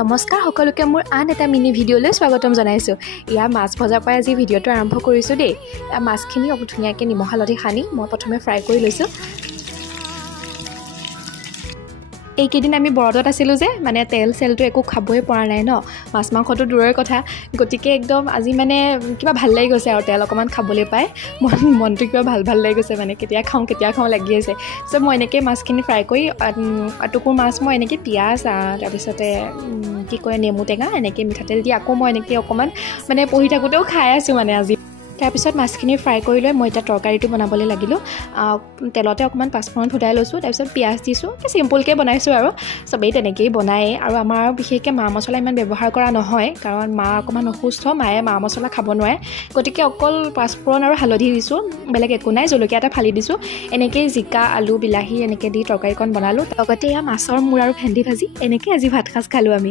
নমস্কাৰ সকলোকে মোৰ আন এটা মিনি ভিডিঅ'লৈ স্বাগতম জনাইছোঁ। ইয়াৰ মাছ ভজাৰ পৰা আজি ভিডিঅ'টো আৰম্ভ কৰিছোঁ দেই। মাছখিনি ধুনীয়াকৈ নিমখ হালধি সানি মই প্ৰথমে ফ্ৰাই কৰি লৈছোঁ। এইকেইদিন আমি ব্ৰতত আছিলোঁ যে মানে তেল চেলটো একো খাবই পৰা নাই ন, মাছ মাংসটো দূৰৰে কথা। গতিকে একদম আজি মানে কিবা ভাল লাগি গৈছে আৰু তেল অকণমান খাবলৈ পাই মনটো কিবা ভাল লাগি গৈছে, মানে কেতিয়া খাওঁ লাগি আছে। চ' মই এনেকৈ মাছখিনি ফ্ৰাই কৰি এটুকুৰ মাছ মই এনেকৈ পিঁয়াজ তাৰপিছতে কি কয় নেমু টেঙা এনেকৈ মিঠাতেল দি আকৌ মই এনেকৈ অকণমান মানে পঢ়ি থাকোঁতেও খাই আছোঁ মানে আজি। তাৰপিছত মাছখিনি ফ্ৰাই কৰি লৈ মই এতিয়া তৰকাৰীটো বনাবলৈ লাগিলোঁ। তেলতে অকণমান পাঁচফোৰণ ফুটাই লৈছোঁ, তাৰপিছত পিঁয়াজ দিছোঁ। চিম্পুলকৈ বনাইছোঁ আৰু চবেই তেনেকেই বনায়েই। আৰু আমাৰ বিশেষকৈ মা মছলা ইমান ব্যৱহাৰ কৰা নহয়, কাৰণ মা অকণমান অসুস্থ, মায়ে মা মছলা খাব নোৱাৰে। গতিকে অকল পাঁচফোৰণ আৰু হালধি দিছোঁ, বেলেগ একো নাই। জলকীয়া এটা ফালি দিছোঁ। এনেকৈয়ে জিকা আলু বিলাহী এনেকৈ দি তৰকাৰীকণ বনালোঁ। লগতে এয়া মাছৰ মূৰ আৰু ভেন্দি ভাজি, এনেকৈ আজি ভাত সাঁজ খালোঁ আমি।